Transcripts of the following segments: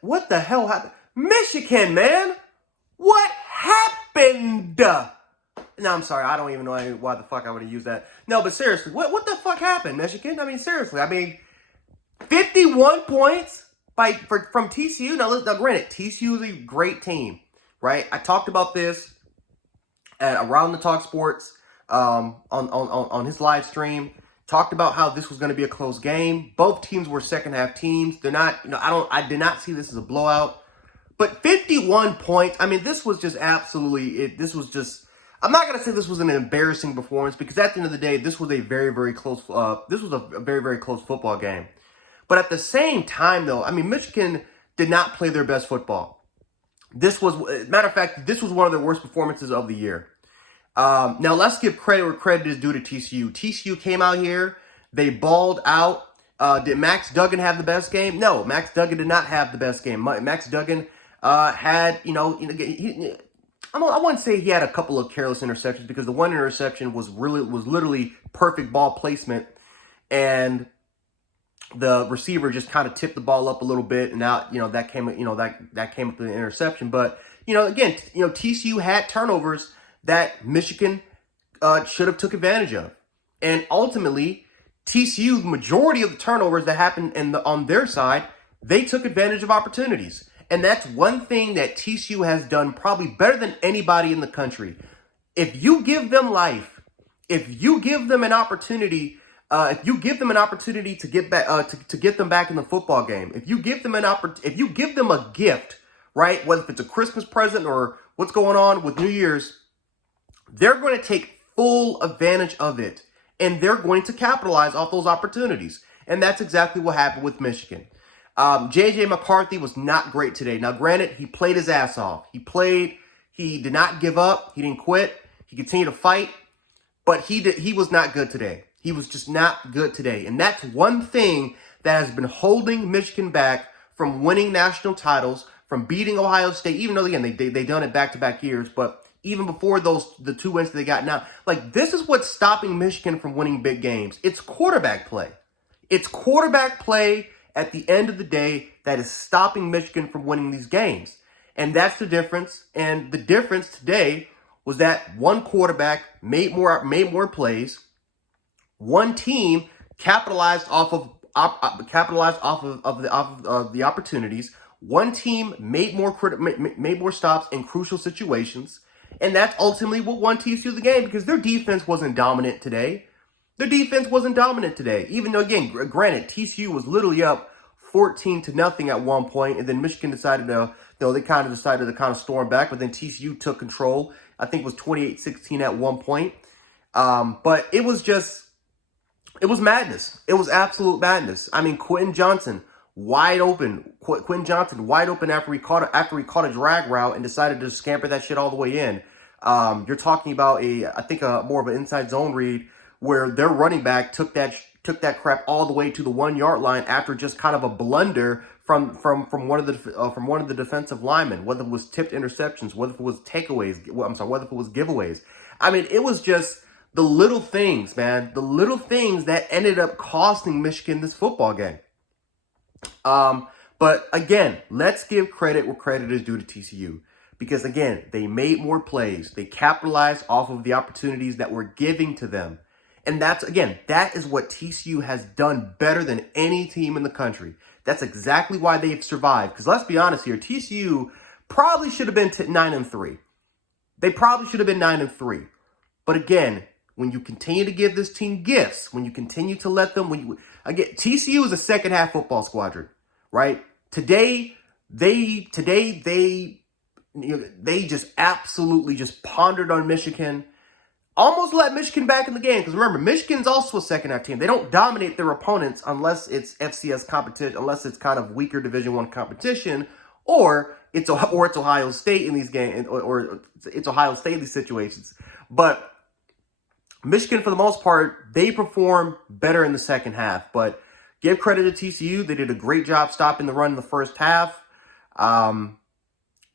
What the hell happened? Michigan, man! What happened? No, I'm sorry. I don't even know why the fuck I would have used that. No, but seriously, what the fuck happened, Michigan? I mean, seriously. I mean, 51 points from TCU. Now, granted, TCU is a great team, right? I talked about this at Around the Talk Sports on his live stream. Talked about how this was going to be a close game. Both teams were second half teams. They're not, I did not see this as a blowout. But 51 points, I mean, this was just absolutely, I'm not going to say this was an embarrassing performance because at the end of the day, this was a very, very close, very, very close football game. But at the same time, though, I mean, Michigan did not play their best football. Matter of fact, this was one of the worst performances of the year. Now, let's give credit where credit is due to TCU. TCU came out here. They balled out. Did Max Duggan have the best game? No, Max Duggan did not have the best game. Max Duggan had, I wouldn't say he had a couple of careless interceptions because the one interception was literally perfect ball placement. And the receiver just kind of tipped the ball up a little bit, and now that came up with the interception. But again, TCU had turnovers that Michigan should have took advantage of, and ultimately TCU, the majority of the turnovers that happened on their side, they took advantage of opportunities, and that's one thing that TCU has done probably better than anybody in the country. If you give them life, if you give them an opportunity. If you give them an opportunity to get back, to get them back in the football game, if you give them if you give them a gift, right, whether it's a Christmas present or what's going on with New Year's, they're going to take full advantage of it, and they're going to capitalize off those opportunities, and that's exactly what happened with Michigan. J.J. McCarthy was not great today. Now, granted, he played his ass off. He did not give up. He didn't quit. He continued to fight, but he was not good today. He was just not good today. And that's one thing that has been holding Michigan back from winning national titles, from beating Ohio State, even though, again, they done it back-to-back years. But even before the 2 wins that they got now, like, this is what's stopping Michigan from winning big games. It's quarterback play. It's quarterback play at the end of the day that is stopping Michigan from winning these games. And that's the difference. And the difference today was that one quarterback made more plays. One team capitalized off of the opportunities. One team made more stops in crucial situations, and that's ultimately what won TCU the game because their defense wasn't dominant today. Even though, again, granted, TCU was literally up 14-0 at one point, and then Michigan decided to storm back, but then TCU took control. I think it was 28-16 at one point. But it was madness. It was absolute madness. I mean, Quentin Johnson wide open after he caught a drag route and decided to scamper that shit all the way in. You're talking about more of an inside zone read where their running back took that crap all the way to the 1 yard line after just kind of a blunder from one of the defensive linemen, whether it was tipped interceptions, whether it was whether it was giveaways. I mean, it was just the little things, man. The little things that ended up costing Michigan this football game. But again, let's give credit where credit is due to TCU. Because again, they made more plays. They capitalized off of the opportunities that were giving to them. And that is what TCU has done better than any team in the country. That's exactly why they've survived. Because let's be honest here, TCU probably should have been 9-3. They probably should have been 9-3. But again, when you continue to give this team gifts, when you continue to let them, TCU is a second half football squadron, right? Today they just absolutely just pondered on Michigan, almost let Michigan back in the game. Because remember, Michigan's also a second half team. They don't dominate their opponents unless it's FCS competition, unless it's kind of weaker Division I competition, or it's Ohio State in these games, or it's Ohio State in these situations. But Michigan, for the most part, they perform better in the second half. But give credit to TCU. They did a great job stopping the run in the first half.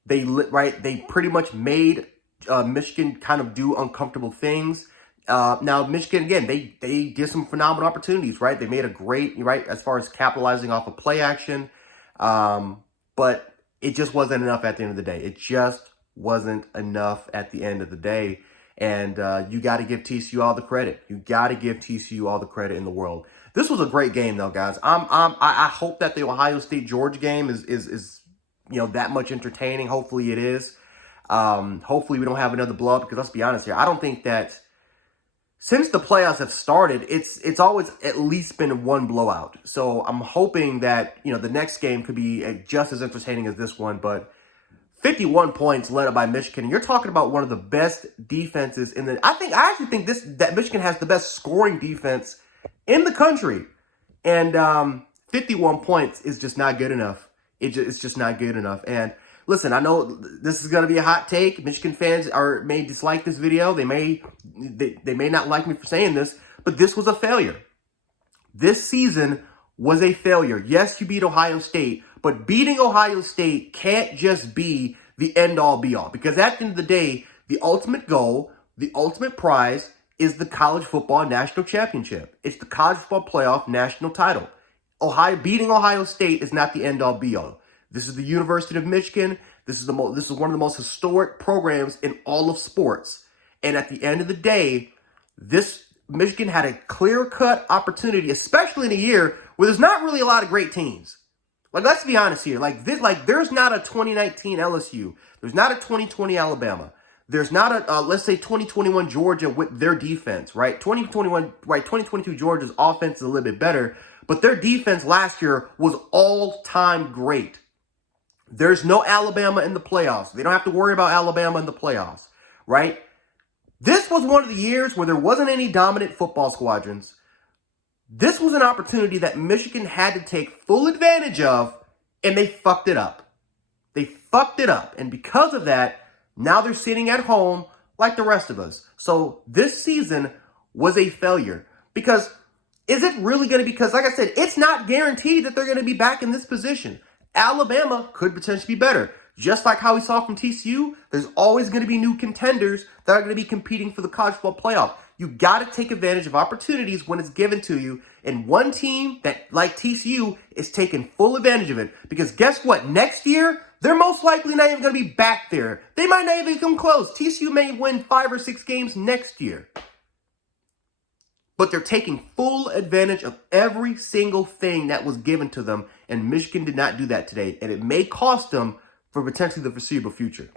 They pretty much made Michigan kind of do uncomfortable things. Now, Michigan, again, they did some phenomenal opportunities, right? They made a great, right, as far as capitalizing off of play action. but it just wasn't enough at the end of the day. It just wasn't enough at the end of the day. And you got to give TCU all the credit. You got to give TCU all the credit in the world. This was a great game, though, guys. I hope that the Ohio State-Georgia game is that much entertaining. Hopefully it is. Hopefully we don't have another blowout, because let's be honest here, I don't think that since the playoffs have started, it's always at least been one blowout. So I'm hoping that the next game could be just as entertaining as this one. But 51 points led by Michigan, and you're talking about one of the best defenses in the. I actually think that Michigan has the best scoring defense in the country, and 51 points is just not good enough. It's just not good enough. And listen, I know this is going to be a hot take. Michigan fans may dislike this video. They may not like me for saying this, but this was a failure. This season was a failure. Yes, you beat Ohio State, but beating Ohio State can't just be the end-all, be-all. Because at the end of the day, the ultimate goal, the ultimate prize is the college football national championship. It's the college football playoff national title. Beating Ohio State is not the end-all, be-all. This is the University of Michigan. This is one of the most historic programs in all of sports. And at the end of the day, Michigan had a clear-cut opportunity, especially in a year where there's not really a lot of great teams. Like, let's be honest here. There's not a 2019 LSU. There's not a 2020 Alabama. There's not let's say 2021 Georgia with their defense, right? 2022 Georgia's offense is a little bit better, but their defense last year was all-time great. There's no Alabama in the playoffs. They don't have to worry about Alabama in the playoffs, right? This was one of the years where there wasn't any dominant football squadrons. This was an opportunity that Michigan had to take full advantage of, and they fucked it up. They fucked it up. And because of that, now they're sitting at home like the rest of us. So this season was a failure. Because is it really going to be? Because like I said, it's not guaranteed that they're going to be back in this position. Alabama could potentially be better. Just like how we saw from TCU, there's always going to be new contenders that are going to be competing for the college football playoff. You got to take advantage of opportunities when it's given to you. And one team that, like TCU, is taking full advantage of it. Because guess what? Next year, they're most likely not even going to be back there. They might not even come close. TCU may win 5 or 6 games next year. But they're taking full advantage of every single thing that was given to them. And Michigan did not do that today. And it may cost them for potentially the foreseeable future.